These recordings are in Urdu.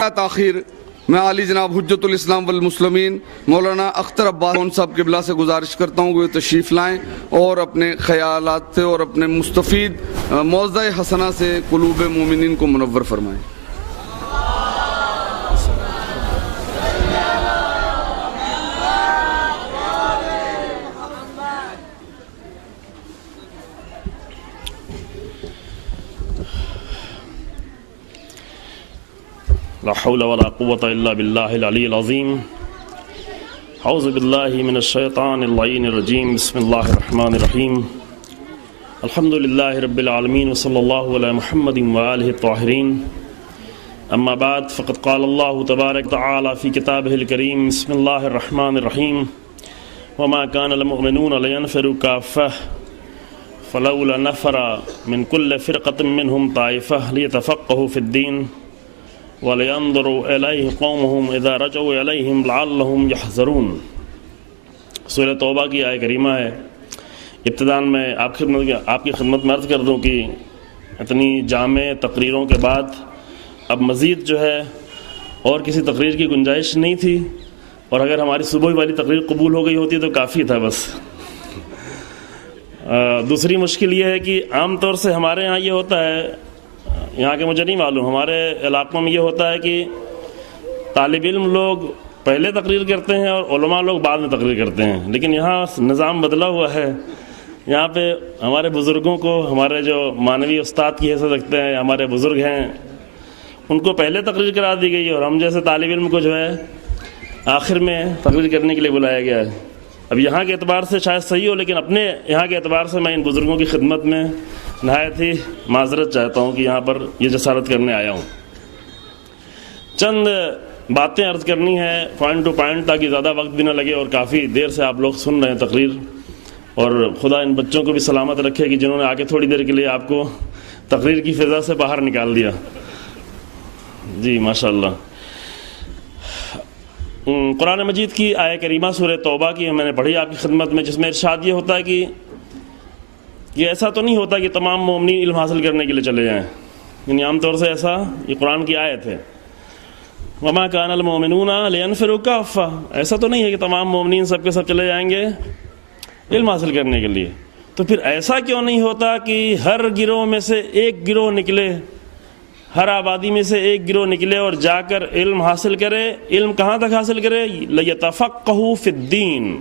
تاخیر میں عالی جناب حجت الاسلام والمسلمین مولانا اختر عباس صاحب قبلہ سے گزارش کرتا ہوں کہ وہ تشریف لائیں اور اپنے خیالات سے اور اپنے مستفید موضع حسنہ سے قلوب مومنین کو منور فرمائیں۔ لا حول ولا قوة إلا بالله العلي العظيم أعوذ بالله من الشيطان اللعين الرجيم بسم الله الرحمن الرحيم الحمد لله رب العالمين وصلى الله على محمد وآله الطاهرين أما بعد فقد قال الله تبارك وتعالى في كتابه الكريم بسم الله الرحمن الرحيم وما كان المؤمنون لينفروا كافة فلولا نفر من كل فرقة منهم طائفة ليتفقهوا في الدين وَلِيَنْظُرُوا إِلَيْهِ قَوْمُهُمْ إِذَا رَجَعُوا إِلَيْهِمْ لَعَلَّهُمْ يَحْذَرُونَ سورہ توبہ کی آیہ کریمہ ہے۔ ابتداءً میں آپ کی خدمت میں عرض کر دوں کہ اتنی جامع تقریروں کے بعد اب مزید جو ہے اور کسی تقریر کی گنجائش نہیں تھی، اور اگر ہماری صبح والی تقریر قبول ہو گئی ہوتی تو کافی تھا بس۔ دوسری مشکل یہ ہے کہ عام طور سے ہمارے ہاں یہ ہوتا ہے، یہاں کے مجھے نہیں معلوم، ہمارے علاقوں میں یہ ہوتا ہے کہ طالب علم لوگ پہلے تقریر کرتے ہیں اور علماء لوگ بعد میں تقریر کرتے ہیں، لیکن یہاں نظام بدلا ہوا ہے۔ یہاں پہ ہمارے بزرگوں کو، ہمارے جو معنوی استاد کی حیثیت رکھتے ہیں، ہمارے بزرگ ہیں، ان کو پہلے تقریر کرا دی گئی اور ہم جیسے طالب علم کو جو ہے آخر میں تقریر کرنے کے لیے بلایا گیا ہے۔ اب یہاں کے اعتبار سے شاید صحیح ہو، لیکن اپنے یہاں کے اعتبار سے میں ان بزرگوں کی خدمت میں نہایت ہی معذرت چاہتا ہوں کہ یہاں پر یہ جسارت کرنے آیا ہوں۔ چند باتیں عرض کرنی ہے پوائنٹ ٹو پوائنٹ، تاکہ زیادہ وقت بھی نہ لگے، اور کافی دیر سے آپ لوگ سن رہے ہیں تقریر، اور خدا ان بچوں کو بھی سلامت رکھے کہ جنہوں نے آگے تھوڑی دیر کے لیے آپ کو تقریر کی فضا سے باہر نکال دیا۔ جی ماشاءاللہ۔ قرآن مجید کی آیہ کریمہ سورہ توبہ کی میں نے پڑھی آپ کی خدمت میں، جس میں ارشاد یہ ہوتا ہے کہ یہ ایسا تو نہیں ہوتا کہ تمام مومنین علم حاصل کرنے کے لیے چلے جائیں، یعنی عام طور سے ایسا یہ قرآن کی آیت ہے، وما کان المؤمنون لینفروا کافہ، ایسا تو نہیں ہے کہ تمام مومنین سب کے سب چلے جائیں گے علم حاصل کرنے کے لیے۔ تو پھر ایسا کیوں نہیں ہوتا کہ ہر گروہ میں سے ایک گروہ نکلے، ہر آبادی میں سے ایک گروہ نکلے اور جا کر علم حاصل کرے؟ علم کہاں تک حاصل کرے؟ لیتفقہوا فی الدین،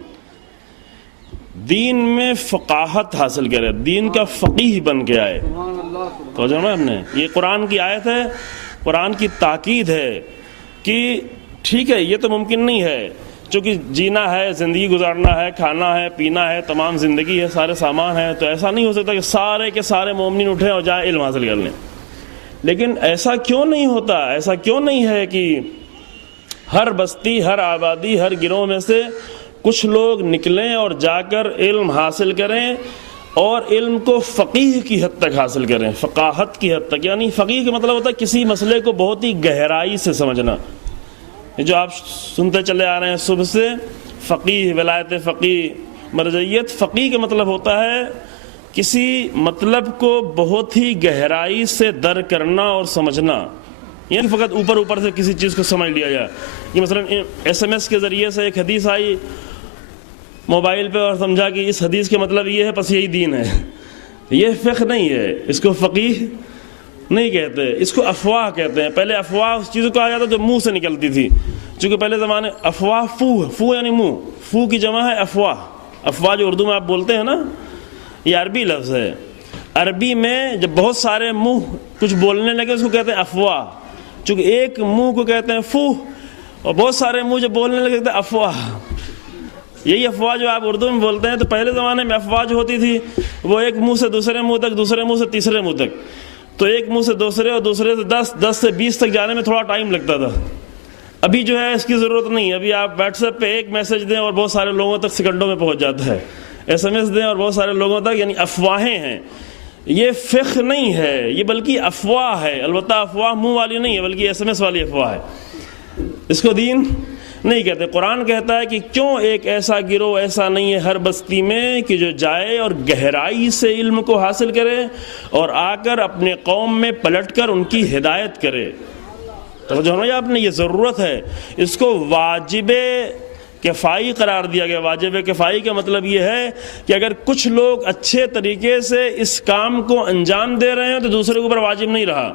دین میں فقاہت حاصل کرے، دین کا فقیہ بن کے آئے۔ تو جو ہم نے یہ قرآن کی آیت ہے، قرآن کی تاکید ہے کہ ٹھیک ہے یہ تو ممکن نہیں ہے، چونکہ جینا ہے، زندگی گزارنا ہے، کھانا ہے، پینا ہے، تمام زندگی ہے، سارے سامان ہیں، تو ایسا نہیں ہو سکتا کہ سارے کے سارے مومنین اٹھیں اور جائیں علم حاصل کر لیں۔ لیکن ایسا کیوں نہیں ہوتا؟ ایسا کیوں نہیں ہے کہ ہر بستی، ہر آبادی، ہر گروہ میں سے کچھ لوگ نکلیں اور جا کر علم حاصل کریں، اور علم کو فقیہ کی حد تک حاصل کریں، فقاہت کی حد تک؟ یعنی فقیہ کا مطلب ہوتا ہے کسی مسئلے کو بہت ہی گہرائی سے سمجھنا، جو آپ سنتے چلے آ رہے ہیں صبح سے، فقیہ، ولایت فقیہ، مرجعیت۔ فقیہ کا مطلب ہوتا ہے کسی مطلب کو بہت ہی گہرائی سے درک کرنا اور سمجھنا، یعنی فقط اوپر اوپر سے کسی چیز کو سمجھ لیا جائے۔ یہ مثلا SMS کے ذریعے سے ایک حدیث آئی موبائل پہ اور سمجھا کہ اس حدیث کے مطلب یہ ہے، بس یہی دین ہے، یہ فقہ نہیں ہے، اس کو فقیہ نہیں کہتے، اس کو افواہ کہتے ہیں۔ پہلے افواہ اس چیز کو کہا جاتا جو منہ سے نکلتی تھی، چونکہ پہلے زمانے افواہ فو یعنی منہ، فو کی جمع ہے افواہ۔ افواہ جو اردو میں آپ بولتے ہیں نا، یہ عربی لفظ ہے۔ عربی میں جب بہت سارے منہ کچھ بولنے لگے اس کو کہتے ہیں افواہ، چونکہ ایک منہ کو کہتے ہیں فو، اور بہت سارے منہ جب بولنے لگے کہتے ہیں افواہ۔ یہی افواہ جو آپ اردو میں بولتے ہیں، تو پہلے زمانے میں افواہ جو ہوتی تھی وہ ایک منہ سے دوسرے منہ تک، دوسرے منہ سے تیسرے منہ تک، تو ایک منہ سے دوسرے اور دوسرے سے 10 سے 20 تک جانے میں تھوڑا ٹائم لگتا تھا۔ ابھی جو ہے اس کی ضرورت نہیں، ابھی آپ واٹس ایپ پہ ایک میسج دیں اور بہت سارے لوگوں تک سیکنڈوں میں پہنچ جاتا ہے، SMS دیں اور بہت سارے لوگوں تک، یعنی افواہیں ہیں۔ یہ فقہ نہیں ہے، یہ بلکہ افواہ ہے، البتہ افواہ منہ والی نہیں ہے بلکہ SMS والی افواہ ہے، اس کو دین نہیں کہتے۔ قرآن کہتا ہے کہ کیوں ایک ایسا گروہ ایسا نہیں ہے ہر بستی میں کہ جو جائے اور گہرائی سے علم کو حاصل کرے اور آ کر اپنے قوم میں پلٹ کر ان کی ہدایت کرے۔ توجہ ہونا آپ نے، یہ ضرورت ہے، اس کو واجب کفائی قرار دیا گیا۔ واجب کفائی کا مطلب یہ ہے کہ اگر کچھ لوگ اچھے طریقے سے اس کام کو انجام دے رہے ہیں تو دوسرے کے اوپر واجب نہیں رہا،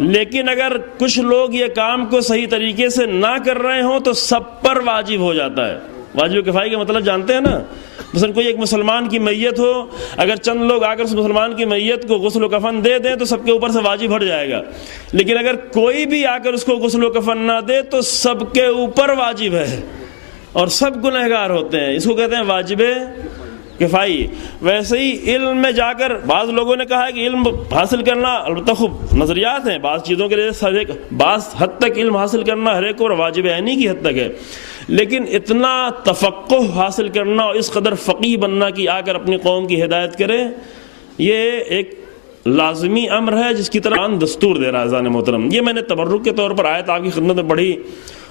لیکن اگر کچھ لوگ یہ کام کو صحیح طریقے سے نہ کر رہے ہوں تو سب پر واجب ہو جاتا ہے۔ واجب کفائی کا مطلب جانتے ہیں نا، مثلا کوئی ایک مسلمان کی میت ہو، اگر چند لوگ آ کر اس مسلمان کی میت کو غسل و کفن دے دیں تو سب کے اوپر سے واجب ہٹ جائے گا، لیکن اگر کوئی بھی آ کر اس کو غسل و کفن نہ دے تو سب کے اوپر واجب ہے اور سب گنہگار ہوتے ہیں۔ اس کو کہتے ہیں واجب کفائی۔ ویسے ہی علم میں جا کر بعض لوگوں نے کہا ہے کہ علم حاصل کرنا، البتہ خوب نظریات ہیں، بعض چیزوں کے لیے بعض حد تک علم حاصل کرنا ہر ایک اور واجب عینی کی حد تک ہے، لیکن اتنا تفقہ حاصل کرنا اور اس قدر فقیہ بننا کہ آ کر اپنی قوم کی ہدایت کرے، یہ ایک لازمی امر ہے جس کی طرح دستور دے رہا ہے۔ عزیزان محترم، یہ میں نے تبرک کے طور پر آیت آپ کی خدمت میں پڑھی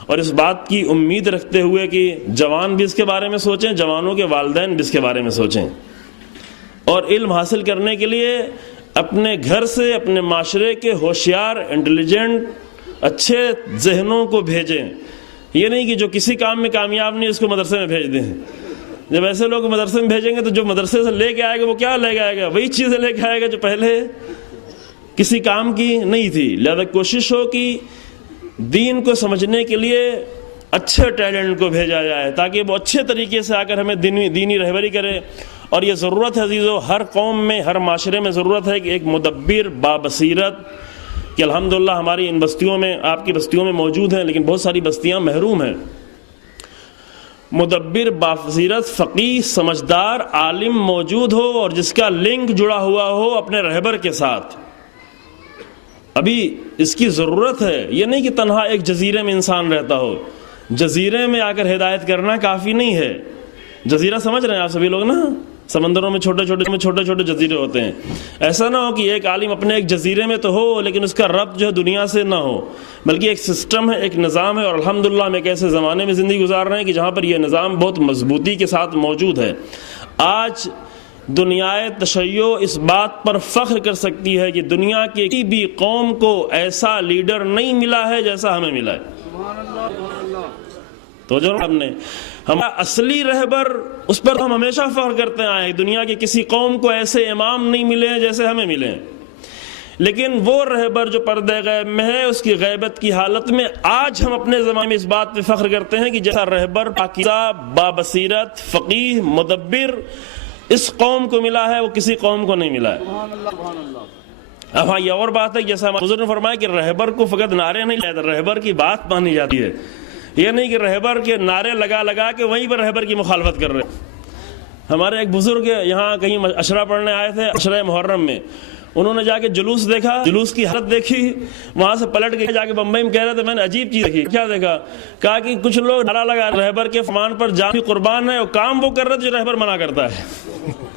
اور اس بات کی امید رکھتے ہوئے کہ جوان بھی اس کے بارے میں سوچیں، جوانوں کے والدین بھی اس کے بارے میں سوچیں، اور علم حاصل کرنے کے لیے اپنے گھر سے اپنے معاشرے کے ہوشیار، انٹیلیجنٹ، اچھے ذہنوں کو بھیجیں۔ یہ نہیں کہ جو کسی کام میں کامیاب نہیں اس کو مدرسے میں بھیج دیں۔ جب ایسے لوگ مدرسے میں بھیجیں گے تو جو مدرسے سے لے کے آئے گا وہ کیا لے کے آئے گا؟ وہی چیزیں لے کے آئے گا جو پہلے کسی کام کی نہیں تھی۔ لہذا کوشش ہو کہ دین کو سمجھنے کے لیے اچھے ٹیلنٹ کو بھیجا جائے تاکہ وہ اچھے طریقے سے آ کر ہمیں دینی رہبری کرے۔ اور یہ ضرورت ہے عزیزو، ہر قوم میں، ہر معاشرے میں ضرورت ہے کہ ایک مدبر بابصیرت، کہ الحمدللہ ہماری ان بستیوں میں، آپ کی بستیوں میں موجود ہیں لیکن بہت ساری بستیاں محروم ہیں، مدبر بابصیرت، فقیہ، سمجھدار عالم موجود ہو اور جس کا لنک جڑا ہوا ہو اپنے رہبر کے ساتھ۔ ابھی اس کی ضرورت ہے، یہ نہیں کہ تنہا ایک جزیرے میں انسان رہتا ہو، جزیرے میں آ کر ہدایت کرنا کافی نہیں ہے۔ جزیرہ سمجھ رہے ہیں آپ سبھی لوگ نا، سمندروں میں چھوٹے چھوٹے جزیرے ہوتے ہیں۔ ایسا نہ ہو کہ ایک عالم اپنے ایک جزیرے میں تو ہو لیکن اس کا ربط جو ہے دنیا سے نہ ہو، بلکہ ایک سسٹم ہے، ایک نظام ہے، اور الحمدللہ ہم ایک ایسے زمانے میں زندگی گزار رہے ہیں کہ جہاں پر یہ نظام بہت مضبوطی کے ساتھ موجود ہے۔ آج دنیائے تشیع اس بات پر فخر کر سکتی ہے کہ دنیا کی کسی بھی قوم کو ایسا لیڈر نہیں ملا ہے جیسا ہمیں ملا ہے۔ تو جو ہمارا اصلی رہبر، اس پر ہم ہمیشہ فخر کرتے آئے ہیں، دنیا کی کسی قوم کو ایسے امام نہیں ملے ہیں جیسے ہمیں ملے ہیں، لیکن وہ رہبر جو پردہ غیب میں ہے، اس کی غیبت کی حالت میں آج ہم اپنے زمانے میں اس بات پہ فخر کرتے ہیں کہ جیسا رہبر پاکیزہ، بابصیرت، فقیہ، مدبر اس قوم کو ملا ہے وہ کسی قوم کو نہیں ملا ہے۔ اب ہاں یہ اور بات ہے، جیسا حضور نے فرمایا کہ رہبر کو فقط نعرے نہیں لیتے، رہبر کی بات مانی جاتی ہے۔ یہ نہیں کہ رہبر کے نعرے لگا کے وہیں پر رہبر کی مخالفت کر رہے ہیں۔ ہمارے ایک بزرگ یہاں کہیں عشرہ پڑھنے آئے تھے، عشرہ محرم میں، انہوں نے جا کے جلوس دیکھا، جلوس کی حالت دیکھی، وہاں سے پلٹ کے جا کے بمبئی میں کہہ رہے تھے میں نے عجیب چیز دیکھی۔ کیا دیکھا؟ کہا کہ کچھ لوگ نعرہ لگا رہبر کے فرمان پر جان بھی قربان ہے، اور کام وہ کر رہے تھے جو رہبر منع کرتا ہے۔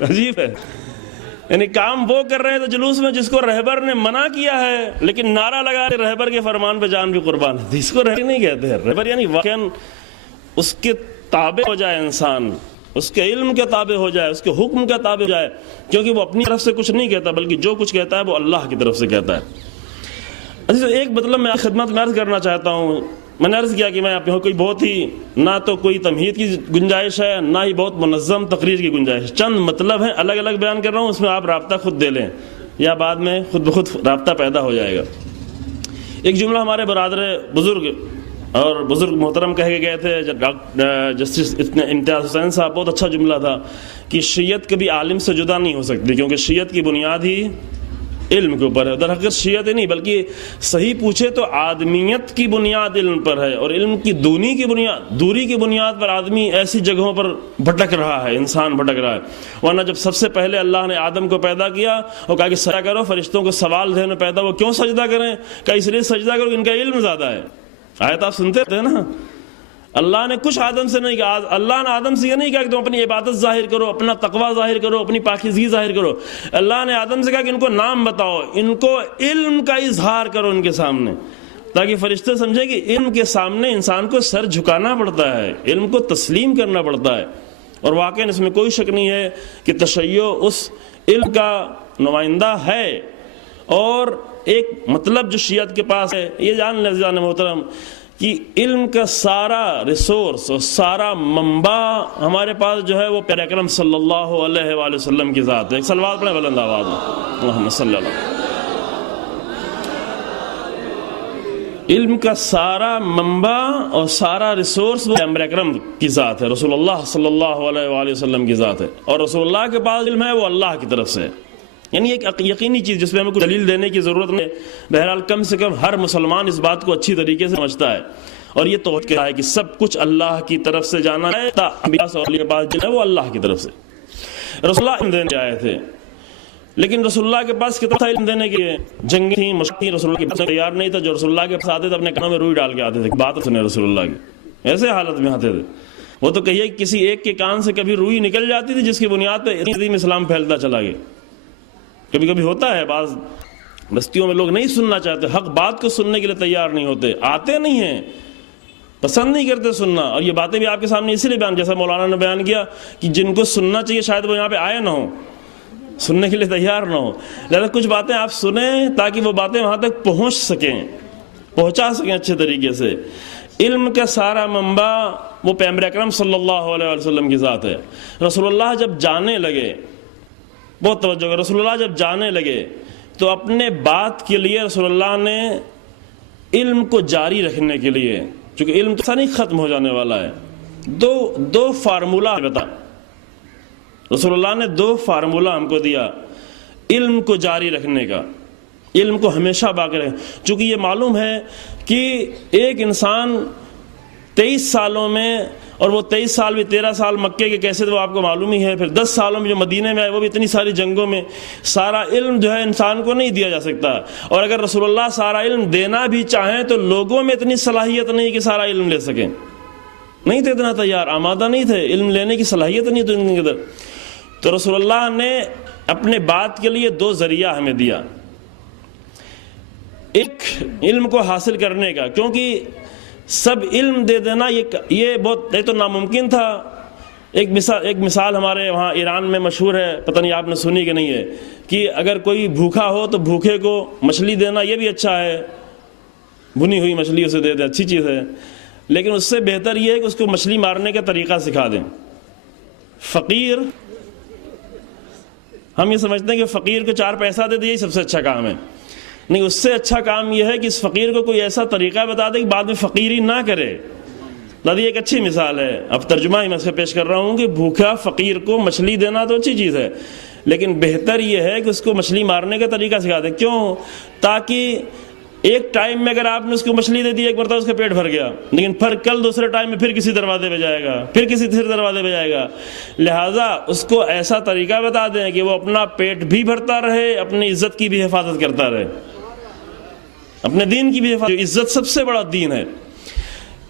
عجیب ہے، یعنی کام وہ کر رہے تھے جلوس میں جس کو رہبر نے منع کیا ہے، لیکن نعرہ لگا رہے رہبر کے فرمان پہ جان بھی قربان ہے۔ اس کو رہبر نہیں کہتے ہیں۔ رہبر یعنی واقعاً اس کے تابع ہو جائے انسان، اس کے علم کے تابع ہو جائے، اس کے حکم کا تابع ہو جائے، کیونکہ وہ اپنی طرف سے کچھ نہیں کہتا بلکہ جو کچھ کہتا ہے وہ اللہ کی طرف سے کہتا ہے۔ ایک مطلب میں خدمت میں عرض کرنا چاہتا ہوں، میں نے عرض کیا کہ میں آپ یہاں کوئی بہت ہی نہ تو کوئی تمہید کی گنجائش ہے نہ ہی بہت منظم تقریر کی گنجائش، چند مطلب ہیں الگ الگ بیان کر رہا ہوں، اس میں آپ رابطہ خود دے لیں یا بعد میں خود بخود رابطہ پیدا ہو جائے گا۔ ایک جملہ ہمارے برادر بزرگ اور بزرگ محترم کہہ کے گئے تھے، جسٹس امتیاز حسین صاحب، بہت اچھا جملہ تھا کہ شیعت کبھی عالم سے جدا نہیں ہو سکتی، کیونکہ شیعت کی بنیاد ہی علم کے اوپر ہے۔ در حقیقت شیعت ہی نہیں بلکہ صحیح پوچھے تو آدمیت کی بنیاد علم پر ہے، اور علم کی دوری کی بنیاد پر آدمی ایسی جگہوں پر بھٹک رہا ہے، انسان بھٹک رہا ہے۔ ورنہ جب سب سے پہلے اللہ نے آدم کو پیدا کیا اور کہا کہ سجدہ کرو، فرشتوں کو سوال ذہن میں پیدا ہوا کیوں سجدہ کریں؟ کہ اس لیے سجدہ کرو کہ ان کا علم زیادہ ہے۔ آیت آپ سنتے تھے نا، اللہ نے کچھ آدم سے نہیں کہا، اللہ نے آدم سے یہ نہیں کہا کہ تم اپنی عبادت ظاہر کرو، اپنا تقوی ظاہر کرو، اپنی پاکیزگی ظاہر کرو۔ اللہ نے آدم سے کہا کہ ان کو نام بتاؤ، ان کو علم کا اظہار کرو ان کے سامنے، تاکہ فرشتے سمجھے کہ علم کے سامنے انسان کو سر جھکانا پڑتا ہے، علم کو تسلیم کرنا پڑتا ہے۔ اور واقعاً اس میں کوئی شک نہیں ہے کہ تشیع اس علم کا نمائندہ ہے، اور ایک مطلب جو شیعت کے پاس ہے، یہ جان لیں عزیزان محترم کہ علم کا سارا ریسورس اور سارا منبع ہمارے پاس جو ہے وہ پیارے اکرم صلی اللہ علیہ وآلہ وسلم کی ذات ہے. ایک صلوات پڑھیں بلند آواز میں، محمد صلی اللہ علیہ وسلم. علم کا سارا منبع اور سارا ریسورس وہ پیغمبر اکرم کی ذات ہے، رسول اللہ صلی اللہ علیہ وآلہ وسلم کی ذات ہے. اور رسول اللہ کے پاس علم ہے وہ اللہ کی طرف سے، یعنی ایک یقینی چیز جس پہ ہمیں کوئی دلیل دینے کی ضرورت نہیں. بہرحال کم سے کم ہر مسلمان اس بات کو اچھی طریقے سے سمجھتا ہے اور یہ توقع ہے کہ سب کچھ اللہ کی طرف سے جانا ہے. انبیاء اور اولیاء کے پاس جو ہے وہ اللہ کی طرف سے. رسول اللہ علم دینے آئے تھے، لیکن رسول اللہ کے پاس کتنا علم دینے کے لیے جنگیں تھیں، مشقیں، رسول اللہ کے پاس تیار نہیں تھا. جو رسول اللہ کے پاس آتے تھے اپنے کانوں میں روئی ڈال کے آتے تھے، بات سنے رسول اللہ کی، ایسے حالت میں آتے تھے. وہ تو کہیے کسی ایک کے کان سے کبھی روئی نکل جاتی تھی جس کی بنیاد پہ عظیم اسلام پھیلتا چلا گیا. کبھی کبھی ہوتا ہے بعض بستیوں میں لوگ نہیں سننا چاہتے، حق بات کو سننے کے لیے تیار نہیں ہوتے، آتے نہیں ہیں، پسند نہیں کرتے سننا. اور یہ باتیں بھی آپ کے سامنے اسی لیے بیان، جیسا مولانا نے بیان کیا کہ جن کو سننا چاہیے شاید وہ یہاں پہ آئے نہ ہوں، سننے کے لیے تیار نہ ہو. لہذا کچھ باتیں آپ سنیں تاکہ وہ باتیں وہاں تک پہنچ سکیں، پہنچا سکیں اچھے طریقے سے. علم کا سارا منبع وہ پیغمبر اکرم صلی اللہ علیہ وسلم کی ذات ہے. رسول اللہ جب جانے لگے، بہت توجہ کر، رسول اللہ جب جانے لگے تو اپنے بات کے لیے رسول اللہ نے علم کو جاری رکھنے کے لیے، چونکہ علم تو نہیں ختم ہو جانے والا ہے، دو فارمولہ بتا. رسول اللہ نے 2 فارمولہ ہم کو دیا علم کو جاری رکھنے کا، علم کو ہمیشہ باقی رکھنا. چونکہ یہ معلوم ہے کہ ایک انسان 23 سالوں میں، اور وہ 23 سال بھی 13 سال مکے کے کیسے تو وہ آپ کو معلوم ہی ہے، پھر 10 سالوں میں جو مدینے میں آئے وہ بھی اتنی ساری جنگوں میں، سارا علم جو ہے انسان کو نہیں دیا جا سکتا. اور اگر رسول اللہ سارا علم دینا بھی چاہیں تو لوگوں میں اتنی صلاحیت نہیں کہ سارا علم لے سکیں، نہیں تھے اتنا تیار، آمادہ نہیں تھے، علم لینے کی صلاحیت نہیں تھی ان کے اندر. تو رسول اللہ نے اپنے بات کے لیے 2 ذریعہ ہمیں دیا. ایک علم کو حاصل کرنے کا، کیونکہ سب علم دے دینا یہ بہت تو ناممکن تھا. ایک مثال ہمارے وہاں ایران میں مشہور ہے، پتہ نہیں آپ نے سنی کہ نہیں ہے، کہ اگر کوئی بھوکا ہو تو بھوکے کو مچھلی دینا یہ بھی اچھا ہے، بھنی ہوئی مچھلی اسے دے دیں، اچھی چیز ہے. لیکن اس سے بہتر یہ ہے کہ اس کو مچھلی مارنے کا طریقہ سکھا دیں. فقیر، ہم یہ سمجھتے ہیں کہ فقیر کو 4 پیسہ دے دے یہی سب سے اچھا کام ہے. نہیں، اس سے اچھا کام یہ ہے کہ اس فقیر کو کوئی ایسا طریقہ بتا دے کہ بعد میں فقیری نہ کرے. یہ ایک اچھی مثال ہے، اب ترجمہ ہی میں اس کا پیش کر رہا ہوں کہ بھوکا فقیر کو مچھلی دینا تو اچھی چیز ہے، لیکن بہتر یہ ہے کہ اس کو مچھلی مارنے کا طریقہ سکھا دیں. کیوں؟ تاکہ ایک ٹائم میں اگر آپ نے اس کو مچھلی دے دی، ایک مرتبہ اس کا پیٹ بھر گیا، لیکن پھر کل دوسرے ٹائم میں پھر کسی دروازے پہ جائے گا، پھر کسی تیسرے دروازے پہ جائے گا. لہٰذا اس کو ایسا طریقہ بتا دیں کہ وہ اپنا پیٹ بھی بھرتا رہے، اپنی عزت کی بھی حفاظت کرتا رہے، اپنے دین کی بھی حفاظت. عزت سب سے بڑا دین ہے.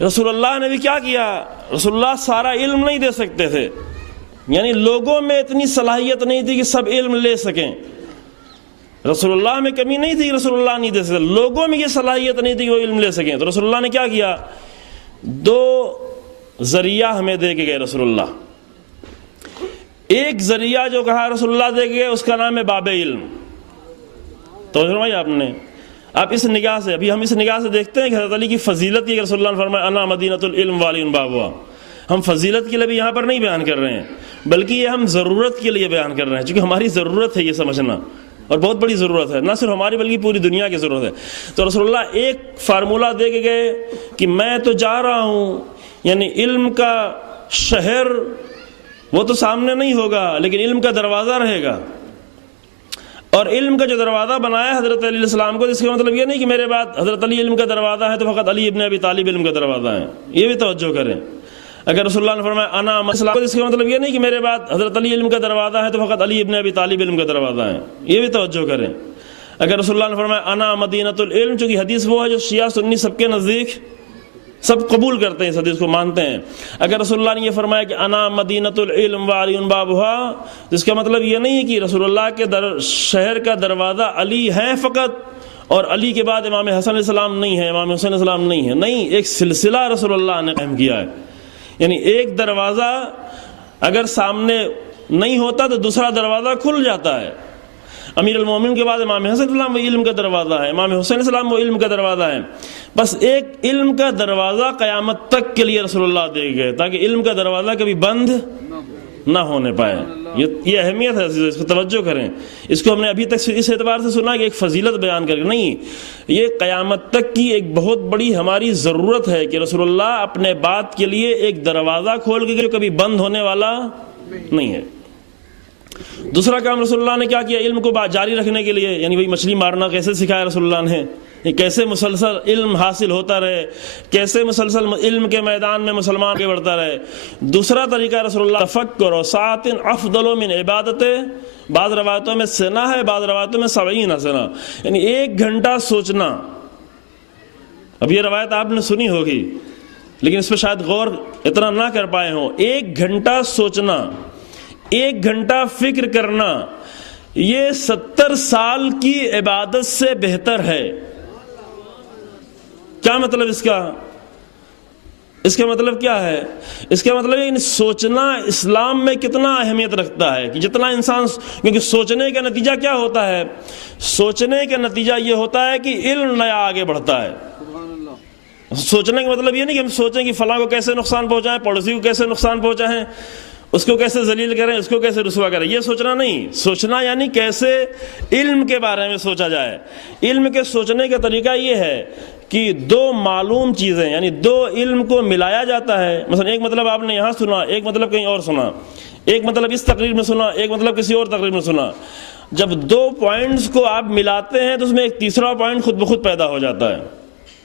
رسول اللہ نے بھی کیا کیا؟ رسول اللہ سارا علم نہیں دے سکتے تھے، یعنی لوگوں میں اتنی صلاحیت نہیں تھی کہ سب علم لے سکیں. رسول اللہ میں کمی نہیں تھی، رسول اللہ نہیں دے سکتے، لوگوں میں یہ صلاحیت نہیں تھی کہ وہ علم لے سکیں. تو رسول اللہ نے کیا کیا؟ 2 ذریعہ ہمیں دے کے گئے رسول اللہ. ایک ذریعہ جو کہا رسول اللہ دے کے گئے اس کا نام ہے باب علم. تو فرمایا آپ نے، آپ اس نگاہ سے، ابھی ہم اس نگاہ سے دیکھتے ہیں کہ حضرت علی کی فضیلت یہ، رسول اللہ نے فرمایا انا مدینۃ العلم والی بابوا. ہم فضیلت کے لیے بھی یہاں پر نہیں بیان کر رہے ہیں، بلکہ یہ ہم ضرورت کے لیے بیان کر رہے ہیں، چونکہ ہماری ضرورت ہے یہ سمجھنا، اور بہت بڑی ضرورت ہے، نہ صرف ہماری بلکہ پوری دنیا کی ضرورت ہے. تو رسول اللہ ایک فارمولہ دے کے گئے کہ میں تو جا رہا ہوں، یعنی علم کا شہر وہ تو سامنے نہیں ہوگا، لیکن علم کا دروازہ رہے گا. اور علم کا جو دروازہ بنایا حضرت علی علیہ السلام کو، اس کا مطلب یہ نہیں کہ میرے بعد حضرت علی علم کا دروازہ ہے تو فقط علی ابن ابی طالب علم کا دروازہ ہے، یہ بھی توجہ کریں. اگر رسول اللہ نے فرمایا انا مسلم، اس کا مطلب یہ نہیں کہ میرے بعد حضرت علی علم کا دروازہ ہے تو فقط علی ابن ابی طالب علم کا دروازہ ہے، یہ بھی توجہ کریں. اگر رسول اللہ نے فرمایا انا مدینۃ العلم، چونکہ حدیث وہ ہے جو شیعہ سنی سب کے نزدیک سب قبول کرتے ہیں، اس حدیث کو مانتے ہیں. اگر رسول اللہ نے یہ فرمایا کہ انا مدینۃ العلم وعلی بابها، جس کا مطلب یہ نہیں ہے کہ رسول اللہ کے شہر کا دروازہ علی ہے فقط، اور علی کے بعد امام حسن علیہ السلام نہیں ہے، امام حسین علیہ السلام نہیں ہے. نہیں، ایک سلسلہ رسول اللہ نے قائم کیا ہے، یعنی ایک دروازہ اگر سامنے نہیں ہوتا تو دوسرا دروازہ کھل جاتا ہے. امیر المومنین کے بعد امام حسن السلام وہ علم کا دروازہ ہے، امام حسین السلام وہ علم کا دروازہ ہے. بس ایک علم کا دروازہ قیامت تک کے لیے رسول اللہ دے گئے تاکہ علم کا دروازہ کبھی بند نہ ہونے پائے. یہ اہمیت ہے، اس کو توجہ کریں. اس کو ہم نے ابھی تک اس اعتبار سے سنا کہ ایک فضیلت بیان کر کے نہیں، یہ قیامت تک کی ایک بہت بڑی ہماری ضرورت ہے کہ رسول اللہ اپنے بات کے لیے ایک دروازہ کھول کے جو کبھی بند ہونے والا نہیں ہے. دوسرا کام رسول اللہ نے کیا کیا؟ علم کو جاری رکھنے کے لیے، یعنی وہی مچھلی مارنا کیسے سکھایا رسول اللہ نے، کیسے مسلسل علم حاصل ہوتا رہے، کیسے مسلسل علم کے میدان میں مسلمان آگے بڑھتا رہے. دوسرا طریقہ رسول اللہ تفکر و ساعت افضل من عبادت، بعض روایتوں میں سنا ہے، بعض روایتوں میں 70 سنا، یعنی 1 گھنٹہ سوچنا. اب یہ روایت آپ نے سنی ہوگی لیکن اس پہ شاید غور اتنا نہ کر پائے ہوں. 1 گھنٹہ سوچنا، 1 گھنٹہ فکر کرنا، یہ 70 سال کی عبادت سے بہتر ہے. کیا مطلب اس کا؟ اس کا مطلب کیا ہے؟ اس کا مطلب ہے سوچنا اسلام میں کتنا اہمیت رکھتا ہے کہ جتنا انسان، کیونکہ سوچنے کا نتیجہ کیا ہوتا ہے؟ سوچنے کا نتیجہ یہ ہوتا ہے کہ علم نیا آگے بڑھتا ہے. سوچنے کا مطلب یہ نہیں کہ ہم سوچیں کہ فلاں کو کیسے نقصان پہنچائیں، پڑوسی کو کیسے نقصان پہنچائیں، اس کو کیسے ذلیل کریں، اس کو کیسے رسوا کریں. یہ سوچنا نہیں. سوچنا یعنی کیسے علم کے بارے میں سوچا جائے. علم کے سوچنے کا طریقہ یہ ہے کہ 2 معلوم چیزیں، یعنی 2 علم کو ملایا جاتا ہے. مثلا ایک مطلب آپ نے یہاں سنا، ایک مطلب کہیں اور سنا، ایک مطلب اس تقریر میں سنا، ایک مطلب کسی اور تقریر میں سنا. جب 2 پوائنٹس کو آپ ملاتے ہیں تو اس میں ایک تیسرا پوائنٹ خود بخود پیدا ہو جاتا ہے.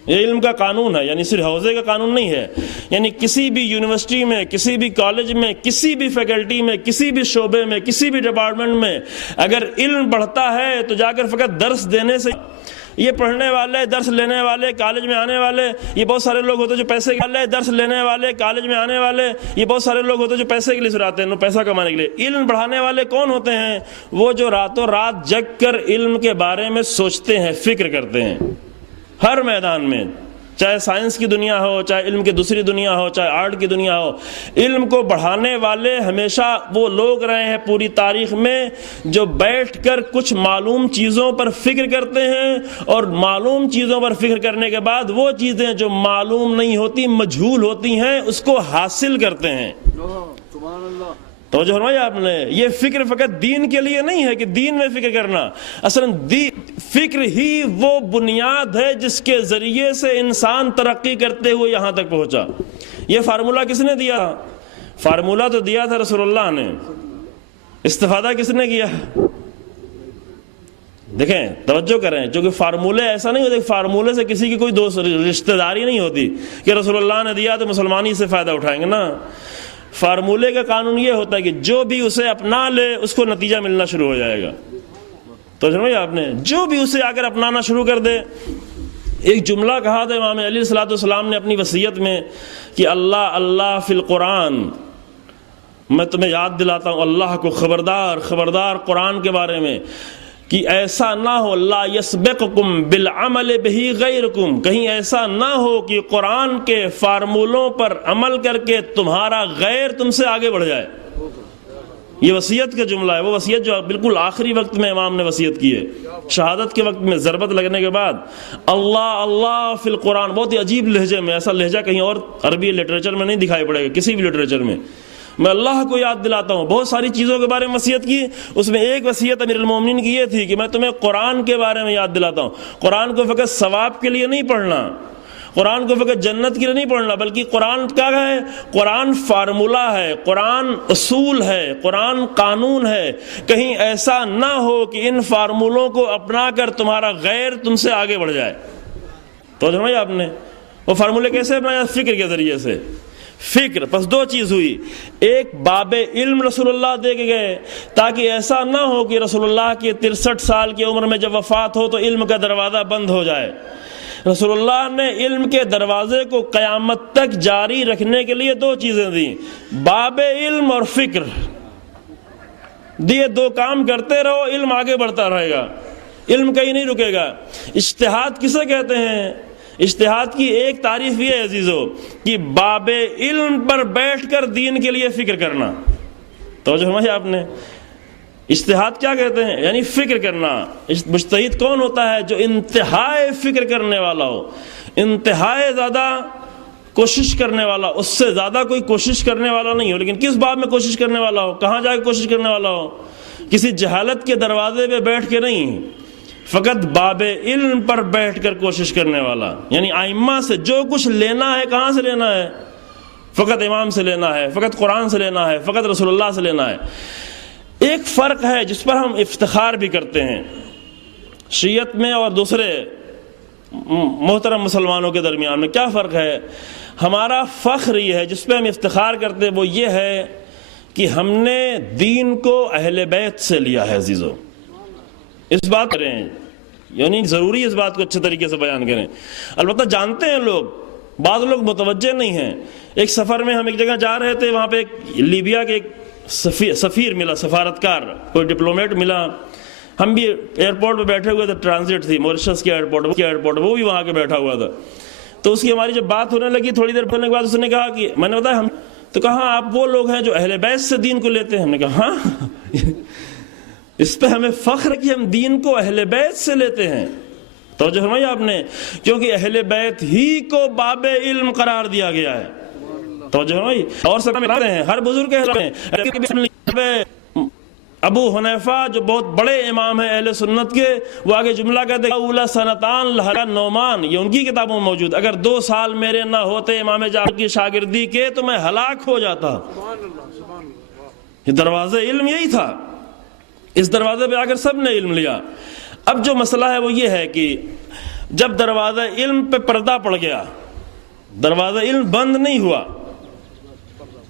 یہ علم کا قانون ہے، یعنی صرف حوزے کا قانون نہیں ہے. یعنی کسی بھی یونیورسٹی میں، کسی بھی کالج میں، کسی بھی فیکلٹی میں، کسی بھی شعبے میں، کسی بھی ڈپارٹمنٹ میں اگر علم بڑھتا ہے تو جا کر فقط درس دینے سے، یہ پڑھنے والے، درس لینے والے، کالج میں آنے والے، یہ بہت سارے لوگ ہوتے ہیں جو پیسے کے لیے، درس لینے والے، کالج میں آنے والے، یہ بہت سارے لوگ ہوتے ہیں جو پیسے کے لیے سراتے ہیں، پیسہ کمانے کے لیے. علم بڑھانے والے کون ہوتے ہیں؟ وہ جو راتوں رات جگ کر علم کے بارے میں سوچتے ہیں، فکر کرتے ہیں. ہر میدان میں، چاہے سائنس کی دنیا ہو، چاہے علم کی دوسری دنیا ہو، چاہے آرٹ کی دنیا ہو، علم کو بڑھانے والے ہمیشہ وہ لوگ رہے ہیں پوری تاریخ میں جو بیٹھ کر کچھ معلوم چیزوں پر فکر کرتے ہیں، اور معلوم چیزوں پر فکر کرنے کے بعد وہ چیزیں جو معلوم نہیں ہوتی، مجہول ہوتی ہیں، اس کو حاصل کرتے ہیں. توجہ فرمایا آپ نے. یہ فکر فقط دین کے لیے نہیں ہے کہ دین میں فکر کرنا، اصلا فکر ہی وہ بنیاد ہے جس کے ذریعے سے انسان ترقی کرتے ہوئے یہاں تک پہنچا. یہ فارمولہ کس نے دیا؟ فارمولہ تو دیا تھا رسول اللہ نے. استفادہ کس نے کیا؟ دیکھیں، توجہ کریں، چونکہ فارمولے ایسا نہیں ہوتے، فارمولے سے کسی کی کوئی دوست رشتہ داری نہیں ہوتی کہ رسول اللہ نے دیا تو مسلمان ہی سے فائدہ اٹھائیں گے نا. فارمولے کا قانون یہ ہوتا ہے کہ جو بھی اسے اپنا لے اس کو نتیجہ ملنا شروع ہو جائے گا. تو سمجھے آپ نے، جو بھی اسے آ کر اپنانا شروع کر دے. ایک جملہ کہا تھا امام علی صلی اللہ علیہ وسلم نے اپنی وصیت میں کہ اللہ اللہ فی القرآن، میں تمہیں یاد دلاتا ہوں اللہ کو، خبردار خبردار قرآن کے بارے میں، کہ ایسا نہ ہو لا یسبقکم بالعمل بہ غیرکم، کہیں ایسا نہ ہو کہ قرآن کے فارمولوں پر عمل کر کے تمہارا غیر تم سے آگے بڑھ جائے. یہ وصیت کا جملہ ہے، وہ وصیت جو بالکل آخری وقت میں امام نے وصیت کی ہے، شہادت کے وقت میں ضربت لگنے کے بعد. اللہ اللہ فی القرآن، بہت ہی عجیب لہجے میں، ایسا لہجہ کہیں اور عربی لٹریچر میں نہیں دکھائی پڑے گا، کسی بھی لٹریچر میں. میں اللہ کو یاد دلاتا ہوں. بہت ساری چیزوں کے بارے میں وصیت کی، اس میں ایک وصیت امیر المومنین کی یہ تھی کہ میں تمہیں قرآن کے بارے میں یاد دلاتا ہوں. قرآن کو فقط ثواب کے لیے نہیں پڑھنا، قرآن کو فقط جنت کے لیے نہیں پڑھنا، بلکہ قرآن کیا ہے؟ قرآن فارمولہ ہے، قرآن اصول ہے، قرآن قانون ہے. کہیں ایسا نہ ہو کہ ان فارمولوں کو اپنا کر تمہارا غیر تم سے آگے بڑھ جائے. تو سمجھا آپ نے وہ فارمولے کیسے اپنایا؟ فکر کے ذریعے سے. فکر. پس 2 چیز ہوئی، ایک باب علم رسول اللہ دے کے گئے تاکہ ایسا نہ ہو کہ رسول اللہ کی 63 سال کی عمر میں جب وفات ہو تو علم کا دروازہ بند ہو جائے. رسول اللہ نے علم کے دروازے کو قیامت تک جاری رکھنے کے لیے 2 چیزیں دیں، باب علم اور فکر. یہ 2 کام کرتے رہو، علم آگے بڑھتا رہے گا، علم کہیں نہیں رکے گا. اجتہاد کسے کہتے ہیں؟ اجتہاد کی ایک تعریف یہ ہے عزیزو کہ باب علم پر بیٹھ کر دین کے لیے فکر کرنا. توجہ فرمائی آپ نے. اجتہاد کیا کہتے ہیں؟ یعنی فکر کرنا. مجتہد کون ہوتا ہے؟ جو انتہائی فکر کرنے والا ہو، انتہائی زیادہ کوشش کرنے والا. اس سے زیادہ کوئی کوشش کرنے والا نہیں ہو. لیکن کس باب میں کوشش کرنے والا ہو؟ کہاں جا کے کوشش کرنے والا ہو؟ کسی جہالت کے دروازے پہ بیٹھ کے نہیں، فقط باب علم پر بیٹھ کر کوشش کرنے والا. یعنی ائمہ سے جو کچھ لینا ہے کہاں سے لینا ہے؟ فقط امام سے لینا ہے، فقط قرآن سے لینا ہے، فقط رسول اللہ سے لینا ہے. ایک فرق ہے جس پر ہم افتخار بھی کرتے ہیں شیعت میں اور دوسرے محترم مسلمانوں کے درمیان میں. کیا فرق ہے؟ ہمارا فخر یہ ہے، جس پہ ہم افتخار کرتے ہیں وہ یہ ہے کہ ہم نے دین کو اہل بیت سے لیا ہے. عزیزو اس بات کریں، یعنی ضروری اس بات کو اچھے طریقے سے بیان کریں. البتہ جانتے ہیں لوگ، بعض لوگ متوجہ نہیں ہیں. ایک سفر میں ہم ایک جگہ جا رہے تھے، وہاں پہ ایک لیبیا کے ایک سفیر ملا، سفارتکار، کوئی ڈپلومیٹ ملا. ہم بھی ایئرپورٹ پہ بیٹھے ہوئے تھے، ٹرانزٹ تھی موریشس کے ایئرپورٹ، وہ بھی وہاں کے بیٹھا ہوا تھا. تو اس کی ہماری جب بات ہونے لگی، تھوڑی دیر پہلے کے بعد اس نے کہا کہ میں نے بتایا ہم تو کہا آپ وہ لوگ ہیں جو اہل بیت سے دین کو لیتے ہیں. ہم نے کہا ہاں اس پہ ہمیں فخر ہے کہ ہم دین کو اہل بیت سے لیتے ہیں. توجہ فرمائی آپ نے، کیونکہ اہل بیت ہی کو باب علم قرار دیا گیا ہے. توجہ فرمائی. اور سب ملاتے ہیں، ہر بزرگ کہتے ہیں. ابو حنیفہ جو بہت بڑے امام ہیں اہل سنت کے، وہ آگے جملہ کہتے ہیں اولا سنتان لہرا نعمان. یہ ان کی کتابوں میں موجود. اگر 2 سال میرے نہ ہوتے امام جعفر کی شاگردی کے تو میں ہلاک ہو جاتا. یہ دروازہ علم یہی تھا. اس دروازے پہ آ کر سب نے علم لیا. اب جو مسئلہ ہے وہ یہ ہے کہ جب دروازہ علم پہ پردہ پڑ گیا، دروازہ علم بند نہیں ہوا،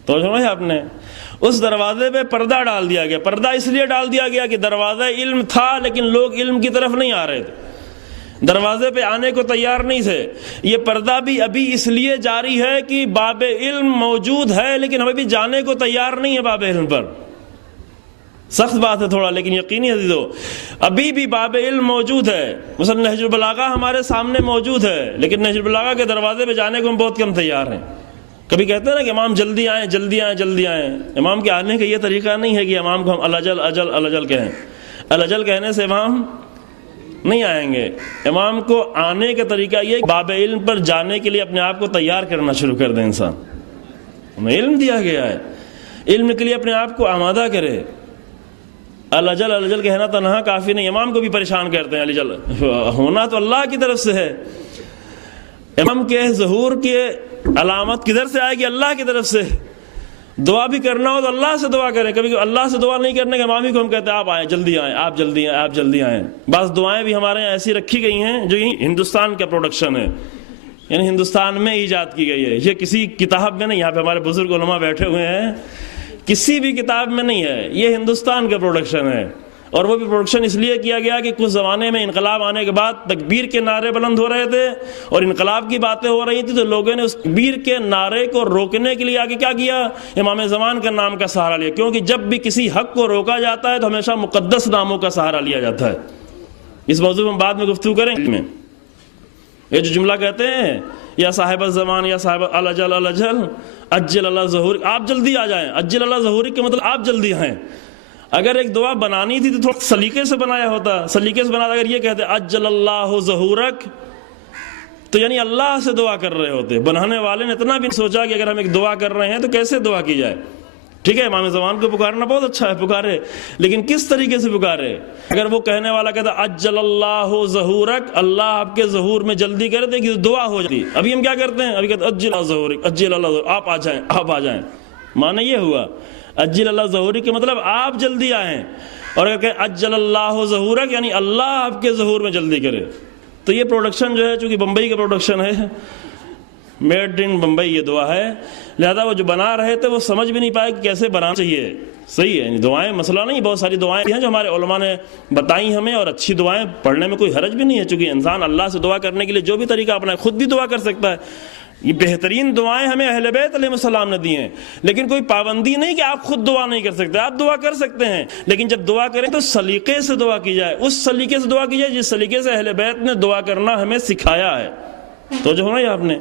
تو سمجھے آپ نے، اس دروازے پہ پردہ ڈال دیا گیا. پردہ اس لیے ڈال دیا گیا کہ دروازہ علم تھا لیکن لوگ علم کی طرف نہیں آ رہے تھے، دروازے پہ آنے کو تیار نہیں تھے. یہ پردہ بھی ابھی اس لیے جاری ہے کہ باب علم موجود ہے لیکن ہم ابھی جانے کو تیار نہیں ہے باب علم پر. سخت بات ہے تھوڑا، لیکن یقینی عزیزو ابھی بھی باب علم موجود ہے. مثلا نہج البلاغہ ہمارے سامنے موجود ہے، لیکن نہج البلاغہ کے دروازے پہ جانے کو ہم بہت کم تیار ہیں. کبھی کہتے ہیں نا کہ امام جلدی آئیں جلدی آئیں جلدی آئیں. امام کے آنے کا یہ طریقہ نہیں ہے کہ امام کو ہم الاجل اجل الاجل کہیں. الاجل کہنے سے امام نہیں آئیں گے. امام کو آنے کا طریقہ یہ باب علم پر جانے کے لیے اپنے آپ کو تیار کرنا شروع کر دیں. انسان ہمیں علم دیا گیا ہے، علم کے لیے اپنے آپ کو آمادہ کرے. الاجل الاجل کہنا تنہا کافی نہیں، امام کو بھی پریشان کرتے ہیں. الاجل ہونا تو اللہ کی طرف سے ہے. امام کے ظہور کے علامت کدھر سے آئے گی؟ اللہ کی طرف سے. دعا بھی کرنا ہو تو اللہ سے دعا کریں. کبھی اللہ سے دعا نہیں کرنے کے امام ہی کو ہم کہتے ہیں آپ آئیں جلدی آئیں، آپ جلدی آئیں، آپ جلدی آئیں. بعض دعائیں بھی ہمارے یہاں ایسی رکھی گئی ہیں جو ہندوستان کا پروڈکشن ہے، یعنی ہندوستان میں ایجاد کی گئی ہے. یہ کسی کتاب میں نہیں. یہاں پہ ہمارے بزرگ علماء بیٹھے ہوئے ہیں، کسی بھی کتاب میں نہیں ہے. یہ ہندوستان کا پروڈکشن ہے. اور وہ بھی پروڈکشن اس لیے کیا گیا کہ کچھ زمانے میں انقلاب آنے کے بعد تکبیر کے نعرے بلند ہو رہے تھے اور انقلاب کی باتیں ہو رہی تھی، تو لوگوں نے اس تکبیر کے نعرے کو روکنے کے لیے آگے کیا کیا؟ امام زمان کا نام کا سہارا لیا. کیونکہ جب بھی کسی حق کو روکا جاتا ہے تو ہمیشہ مقدس ناموں کا سہارا لیا جاتا ہے. اس موضوع میں بعد میں گفتگو کریں. یہ جو جملہ کہتے ہیں یا صاحب الزمان یا صاحب الاجل الاجل اجل اللہ ظہور، آپ جلدی آ جائیں. اجل اللہ ظہوری کے مطلب آپ جلدی آئیں. اگر ایک دعا بنانی تھی تو تھوڑا سلیقے سے بنایا ہوتا. سلیقے سے بناتا اگر یہ کہتے اجل اللہ ظہورک، تو یعنی اللہ سے دعا کر رہے ہوتے. بنانے والے نے اتنا بھی سوچا کہ اگر ہم ایک دعا کر رہے ہیں تو کیسے دعا کی جائے. ٹھیک ہے، امام زمان کو پکارنا بہت اچھا ہے، پکارے، لیکن کس طریقے سے پکارے؟ اگر وہ کہنے والا کہتا اجل اللہ ظہورک، اللہ آپ کے ظہور میں جلدی کر دے کہ دعا ہو جاتی. ابھی ہم کیا کرتے ہیں؟ ابھی کہتے اجل اللہ ظہورک، اجل اللہ ظہورک، آپ آ جائیں، آپ آ جائیں. معنی یہ ہوا اجل اللہ ظہوری کے مطلب آپ جلدی آئیں. اور اگر کہ اجل اللہ ظہورک یعنی اللہ آپ کے ظہور میں جلدی کرے. تو یہ پروڈکشن جو ہے چونکہ بمبئی کا پروڈکشن ہے، میڈ ان بمبئی یہ دعا ہے، لہذا وہ جو بنا رہے تھے وہ سمجھ بھی نہیں پائے کہ کیسے بنانا چاہیے. صحیح ہے، دعائیں مسئلہ نہیں. بہت ساری دعائیں ہیں جو ہمارے علماء نے بتائی ہمیں، اور اچھی دعائیں پڑھنے میں کوئی حرج بھی نہیں ہے. چونکہ انسان اللہ سے دعا کرنے کے لیے جو بھی طریقہ اپنا خود بھی دعا کر سکتا ہے. یہ بہترین دعائیں ہمیں اہل بیت علیہ السلام نے دی ہیں. لیکن کوئی پابندی نہیں کہ آپ خود دعا نہیں کر سکتے، آپ دعا کر سکتے ہیں. لیکن جب دعا کریں تو سلیقے سے دعا کی جائے، اس سلیقے سے دعا کی جائے جس سلیقے سے اہل بیت نے دعا کرنا ہمیں سکھایا ہے. تو جو ہونا یہ آپ نے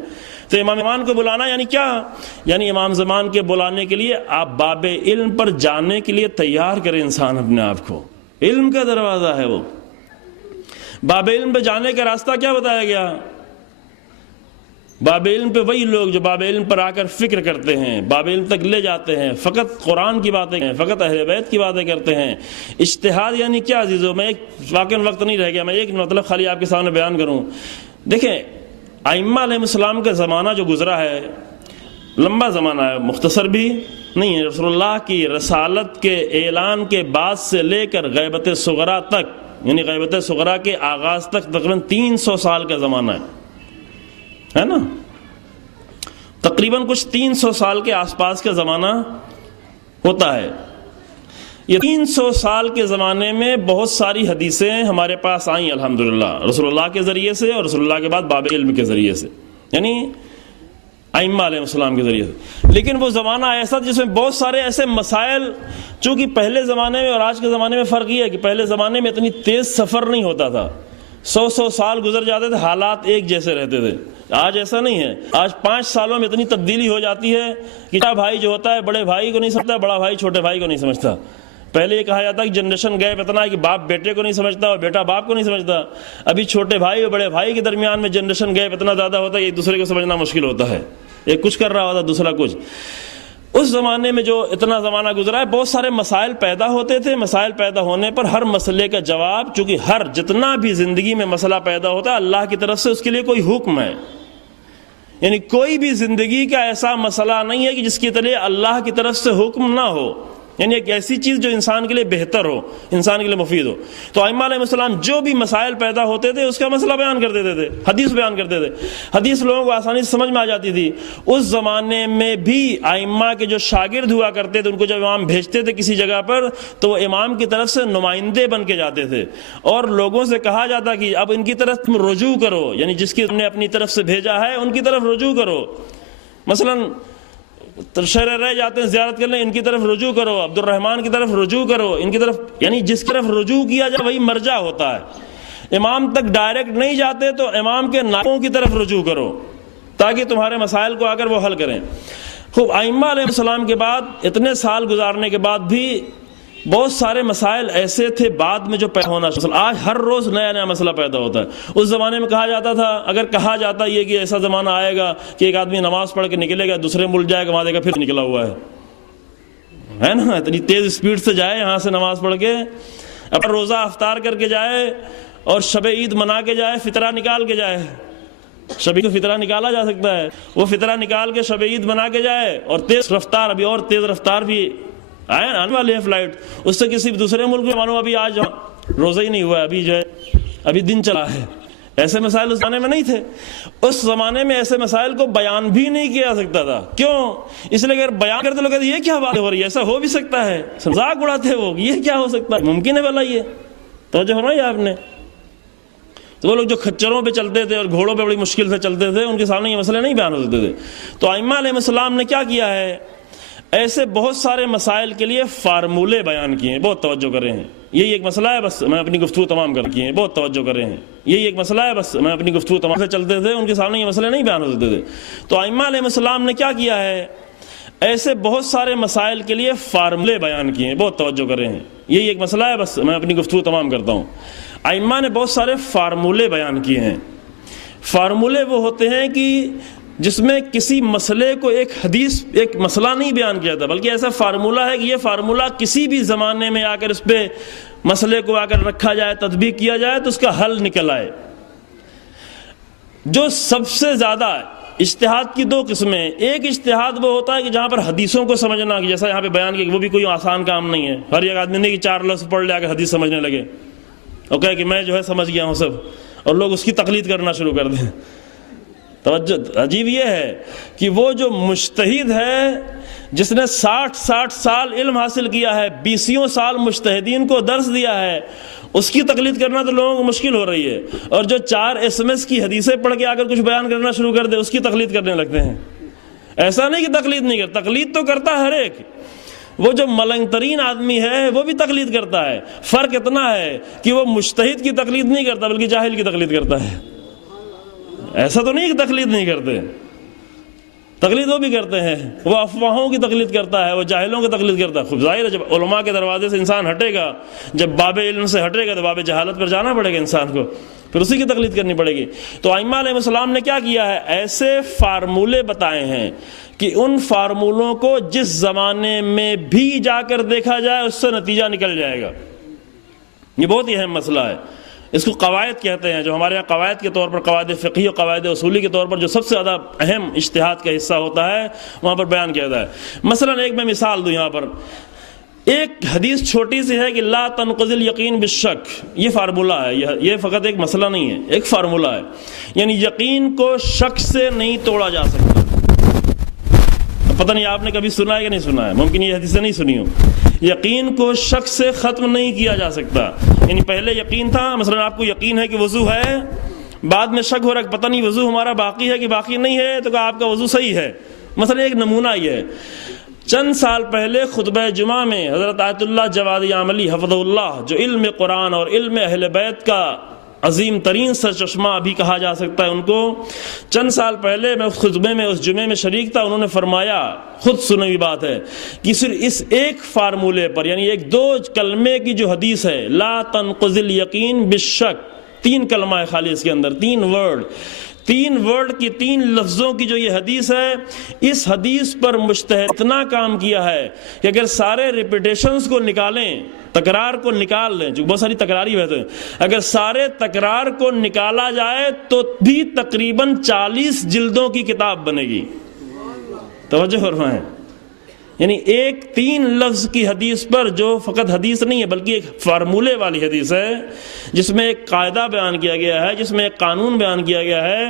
تو امام زمان کو بلانا یعنی کیا؟ یعنی امام زمان کے بلانے کے لیے آپ باب علم پر جانے کے لیے تیار کریں انسان اپنے آپ کو. علم کا دروازہ ہے وہ. باب علم پہ جانے کا راستہ کیا بتایا گیا؟ باب علم پہ وہی لوگ جو باب علم پر آ کر فکر کرتے ہیں، باب علم تک لے جاتے ہیں، فقط قرآن کی باتیں ہیں، فقط اہل بیت کی باتیں کرتے ہیں. اجتہاد یعنی کیا عزیزو؟ میں ایک واقعاً وقت نہیں رہ گیا، میں ایک مطلب خالی آپ کے سامنے بیان کروں. دیکھیں ائمہ علیہ السلام کا زمانہ جو گزرا ہے لمبا زمانہ ہے، مختصر بھی نہیں ہے. رسول اللہ کی رسالت کے اعلان کے بعد سے لے کر غیبت صغرا تک، یعنی غیبت صغرا کے آغاز تک تقریباً 300 سال کا زمانہ ہے نا، تقریباً کچھ 300 سال کے آس پاس کا زمانہ ہوتا ہے. یہ 300 سال کے زمانے میں بہت ساری حدیثیں ہمارے پاس آئیں الحمدللہ، رسول اللہ کے ذریعے سے اور رسول اللہ کے بعد باب علم کے ذریعے سے، یعنی ائمہ علیہ السلام کے ذریعے سے. لیکن وہ زمانہ ایسا جس میں بہت سارے ایسے مسائل، چونکہ پہلے زمانے میں اور آج کے زمانے میں فرق یہ ہے کہ پہلے زمانے میں اتنی تیز سفر نہیں ہوتا تھا، 100 سال گزر جاتے تھے، حالات ایک جیسے رہتے تھے. آج ایسا نہیں ہے. آج 5 سالوں میں اتنی تبدیلی ہو جاتی ہے کہ چھوٹا بھائی جو ہوتا ہے بڑے بھائی کو نہیں سمجھتا، بڑا بھائی چھوٹے بھائی کو نہیں سمجھتا. پہلے یہ کہا جاتا ہے کہ جنریشن گیپ اتنا ہے کہ باپ بیٹے کو نہیں سمجھتا اور بیٹا باپ کو نہیں سمجھتا. ابھی چھوٹے بھائی اور بڑے بھائی کے درمیان میں جنریشن گیپ اتنا زیادہ ہوتا ہے کہ ایک دوسرے کو سمجھنا مشکل ہوتا ہے. ایک کچھ کر رہا ہوتا دوسرا کچھ. اس زمانے میں جو اتنا زمانہ گزرا ہے بہت سارے مسائل پیدا ہوتے تھے. مسائل پیدا ہونے پر ہر مسئلے کا جواب، چونکہ ہر جتنا بھی زندگی میں مسئلہ پیدا ہوتا ہے اللہ کی طرف سے اس کے لیے کوئی حکم ہے. یعنی کوئی بھی زندگی کا ایسا مسئلہ نہیں ہے کہ جس کے لیے اللہ کی طرف سے حکم نہ ہو، یعنی ایک ایسی چیز جو انسان کے لیے بہتر ہو، انسان کے لیے مفید ہو. تو ائمہ علیہ السلام جو بھی مسائل پیدا ہوتے تھے اس کا مسئلہ بیان کر دیتے تھے، حدیث بیان کرتے تھے. حدیث لوگوں کو آسانی سے سمجھ میں آ جاتی تھی. اس زمانے میں بھی ائمہ کے جو شاگرد ہوا کرتے تھے ان کو جب امام بھیجتے تھے کسی جگہ پر تو وہ امام کی طرف سے نمائندے بن کے جاتے تھے اور لوگوں سے کہا جاتا کہ اب ان کی طرف تم رجوع کرو، یعنی جس کی تم نے اپنی طرف سے بھیجا ہے ان کی طرف رجوع کرو. مثلاً شہر رہ جاتے ہیں زیارت کرنے، ان کی طرف رجوع کرو، عبد الرحمن کی طرف رجوع کرو، ان کی طرف، یعنی جس کی طرف رجوع کیا جائے وہی مرجع ہوتا ہے. امام تک ڈائریکٹ نہیں جاتے تو امام کے نائبوں کی طرف رجوع کرو تاکہ تمہارے مسائل کو آ کر وہ حل کریں. خوب ائمہ علیہ السلام کے بعد اتنے سال گزارنے کے بعد بھی بہت سارے مسائل ایسے تھے بعد میں جو پیدا ہونا. آج ہر روز نیا نیا مسئلہ پیدا ہوتا ہے. اس زمانے میں کہا جاتا تھا، اگر کہا جاتا یہ کہ ایسا زمانہ آئے گا کہ ایک آدمی نماز پڑھ کے نکلے گا دوسرے ملک جائے گا وہاں دیکھا پھر نکلا ہوا ہے نا، اتنی تیز اسپیڈ سے جائے یہاں سے نماز پڑھ کے، اپنا روزہ افطار کر کے جائے اور شب عید منا کے جائے، فطرہ نکال کے جائے. شب عید کو فطرہ نکالا جا سکتا ہے، وہ فطرہ نکال کے شب عید بنا کے جائے اور تیز رفتار، ابھی اور تیز رفتار بھی آنے والے ہیں فلائٹ، اس سے کسی دوسرے ملک میں مانو ابھی آج روزہ ہی نہیں ہوا ہے، ابھی جو ہے ابھی دن چلا ہے. ایسے مسائل اس زمانے میں نہیں تھے. اس زمانے میں ایسے مسائل کو بیان بھی نہیں کیا جا سکتا تھا. کیوں؟ اس لیے اگر بیان کرتے لوگ کہتے یہ کیا بات ہو رہی ہے، ایسا ہو بھی سکتا ہے، مذاق اڑاتے وہ، یہ کیا ہو سکتا ہے، ممکن ہے بھلا یہ توجہ ہونا ہے آپ نے. تو وہ لوگ جو کھچروں پہ چلتے تھے اور گھوڑوں پہ بڑی مشکل سے چلتے تھے ان کے سامنے یہ مسئلے نہیں بیان ہو سکتے تھے. تو ائمہ علیہ السلام نے کیا کیا ہے، ایسے بہت سارے مسائل کے لیے فارمولے بیان کیے ہیں. بہت توجہ کر رہے ہیں، یہی ایک مسئلہ ہے، بس میں اپنی گفتگو تمام کر کی ہے. بہت توجہ کر رہے ہیں، یہی ایک مسئلہ ہے، بس میں اپنی گفتگو تمام سے چلتے تھے ان کے سامنے یہ مسئلے نہیں بیان ہو سکتے تھے. تو ائمہ علیہ السلام نے کیا کیا ہے، ایسے بہت سارے مسائل کے لیے فارمولے بیان کیے ہیں. بہت توجہ کر رہے ہیں، یہی ایک مسئلہ ہے، بس میں اپنی گفتگو تمام کرتا ہوں. ائمہ نے بہت سارے فارمولے بیان کیے ہیں. فارمولے وہ ہوتے ہیں کہ جس میں کسی مسئلے کو ایک حدیث، ایک مسئلہ نہیں بیان کیا جاتا بلکہ ایسا فارمولہ ہے کہ یہ فارمولہ کسی بھی زمانے میں آ کر اس پہ مسئلے کو آ کر رکھا جائے، تطبیق کیا جائے تو اس کا حل نکل آئے. جو سب سے زیادہ اجتہاد کی 2 قسمیں، ایک اجتہاد وہ ہوتا ہے کہ جہاں پر حدیثوں کو سمجھنا، جیسا یہاں پہ بیان کیا، وہ بھی کوئی آسان کام نہیں ہے. ہر ایک آدمی نہیں کہ 4 لفظ پڑھ لے آ کر حدیث سمجھنے لگے اور کہے کہ میں جو ہے سمجھ گیا ہوں سب، اور لوگ اس کی تقلید کرنا شروع کر دیں. توجہ عجیب یہ ہے کہ وہ جو مجتہد ہے جس نے 60 سال علم حاصل کیا ہے، 20 سال مجتہدین کو درس دیا ہے، اس کی تقلید کرنا تو لوگوں کو مشکل ہو رہی ہے. اور جو 4 SMS کی حدیثیں پڑھ کے آ کر کچھ بیان کرنا شروع کر دے اس کی تقلید کرنے لگتے ہیں. ایسا نہیں کہ تقلید نہیں کرتا، تقلید تو کرتا ہر ایک. وہ جو ملنگ ترین آدمی ہے وہ بھی تقلید کرتا ہے. فرق اتنا ہے کہ وہ مجتہد کی تقلید نہیں کرتا بلکہ جاہل کی تقلید کرتا ہے. ایسا تو نہیں کہ تقلید نہیں کرتے، تقلید وہ بھی کرتے ہیں، وہ افواہوں کی تقلید کرتا ہے، وہ جاہلوں کی تقلید کرتا ہے. خوب ظاہر ہے جب علماء کے دروازے سے انسان ہٹے گا، جب باب علم سے ہٹے گا تو باب جہالت پر جانا پڑے گا انسان کو، پھر اسی کی تقلید کرنی پڑے گی. تو ائمہ علیہ السلام نے کیا کیا ہے؟ ایسے فارمولے بتائے ہیں کہ ان فارمولوں کو جس زمانے میں بھی جا کر دیکھا جائے اس سے نتیجہ نکل جائے گا. یہ بہت ہی اہم مسئلہ ہے. اس کو قواعد کہتے ہیں، جو ہمارے یہاں قواعد کے طور پر، قواعد فقہی اور قواعد اصولی کے طور پر جو سب سے زیادہ اہم اجتہاد کا حصہ ہوتا ہے وہاں پر بیان کیا جاتا ہے. مثلا ایک میں مثال دوں، یہاں پر ایک حدیث چھوٹی سی ہے کہ لا تنقض الیقین بالشک، یہ فارمولہ ہے، یہ فقط ایک مسئلہ نہیں ہے، ایک فارمولہ ہے. یعنی یقین کو شک سے نہیں توڑا جا سکتا. پتہ نہیں آپ نے کبھی سنا ہے کہ نہیں سنا ہے، ممکن یہ حدیثیں نہیں سنی ہو. یقین کو شک سے ختم نہیں کیا جا سکتا. یعنی پہلے یقین تھا، مثلا آپ کو یقین ہے کہ وضو ہے، بعد میں شک ہو رہا ہے پتہ نہیں وضو ہمارا باقی ہے کہ باقی نہیں ہے، تو کہا آپ کا وضو صحیح ہے. مثلا ایک نمونہ یہ ہے، چند سال پہلے خطبہ جمعہ میں حضرت آیت اللہ جوادی عاملی حفظہ اللہ، جو علم قرآن اور علم اہل بیت کا عظیم ترین سرچشمہ بھی کہا جا سکتا ہے ان کو، چند سال پہلے میں اس خطبے میں، اس جمعے میں شریک تھا. انہوں نے فرمایا، خود سنی ہوئی بات ہے، کہ صرف اس ایک فارمولے پر، یعنی ایک دو کلمے کی جو حدیث ہے، لا تنقض الیقین بالشک، 3 کلمہ ہے خالی اس کے اندر، 3 ورڈ کی 3 لفظوں کی جو یہ حدیث ہے، اس حدیث پر مجتہد اتنا کام کیا ہے کہ اگر سارے ریپیٹیشنز کو نکالیں، تکرار کو نکال لیں، جو بہت ساری تکراری بہتے ہیں، اگر سارے تکرار کو نکالا جائے تو بھی تقریباً 40 جلدوں کی کتاب بنے گی. توجہ فرمائیں. یعنی ایک 3 لفظ کی حدیث پر، جو فقط حدیث نہیں ہے بلکہ ایک فارمولے والی حدیث ہے، جس میں ایک قاعدہ بیان کیا گیا ہے، جس میں ایک قانون بیان کیا گیا ہے،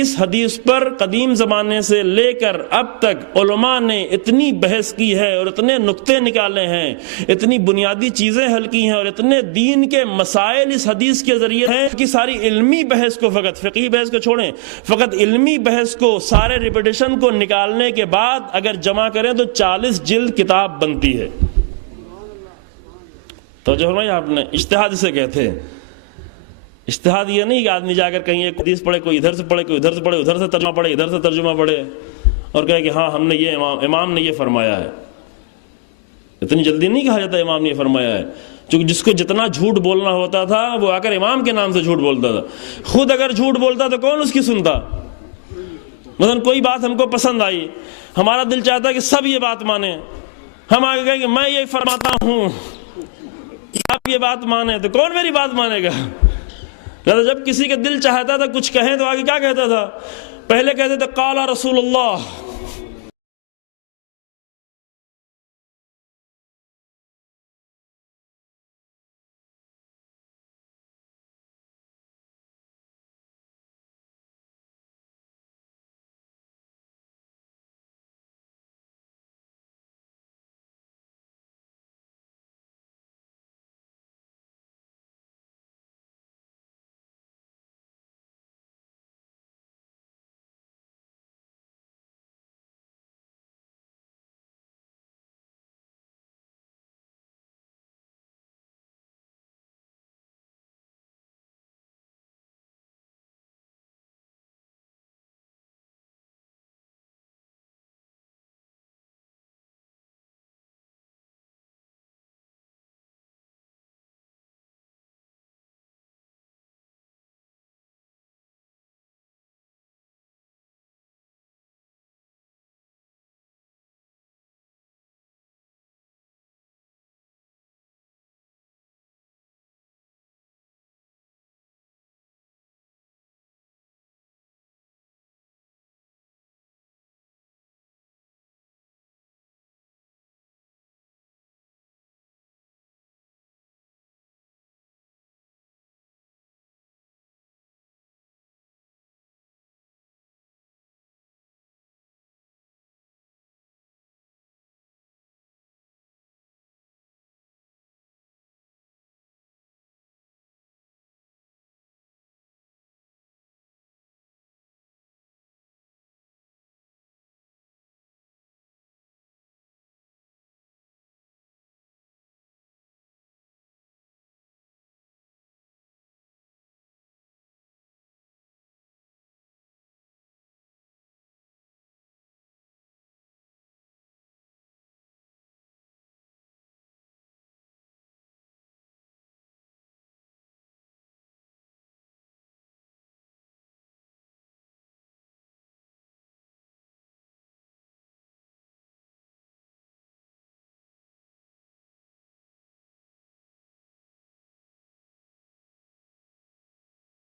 اس حدیث پر قدیم زمانے سے لے کر اب تک علماء نے اتنی بحث کی ہے اور اتنے نقطے نکالے ہیں، اتنی بنیادی چیزیں حل کی ہیں، اور اتنے دین کے مسائل اس حدیث کے ذریعے ہیں کہ ساری علمی بحث کو، فقط فقہی بحث کو چھوڑیں، فقط علمی بحث کو، سارے ریپیٹیشن کو نکالنے کے بعد اگر جمع کریں تو 40 جلد کتاب بنتی ہے. تو جو فرمایا آپ نے، اجتہاد اسے کہتے ہیں. اجتہاد یہ نہیں کہ آدمی جا کر کہیں ایک حدیث پڑھے، کوئی ادھر سے پڑھے، کوئی ادھر سے پڑھے، ادھر سے ترجمہ پڑھے، ادھر سے ترجمہ پڑھے، اور کہے کہ ہاں ہم نے یہ امام نے یہ فرمایا ہے. اتنی جلدی نہیں کہا جاتا امام نے یہ فرمایا ہے، چونکہ جس کو جتنا جھوٹ بولنا ہوتا تھا وہ آ کر امام کے نام سے جھوٹ بولتا تھا. خود اگر جھوٹ بولتا تو کون اس کی سنتا؟ مثلا کوئی بات ہم کو پسند آئی، ہمارا دل چاہتا ہے کہ سب یہ بات مانیں، ہم آگے کہیں کہ میں یہ فرماتا ہوں، آپ یہ بات مانیں، تو کون میری بات مانے گا؟ لہذا جب کسی کا دل چاہتا تھا کچھ کہیں تو آگے کیا کہتا تھا؟ پہلے کہتے تھے قال رسول اللہ،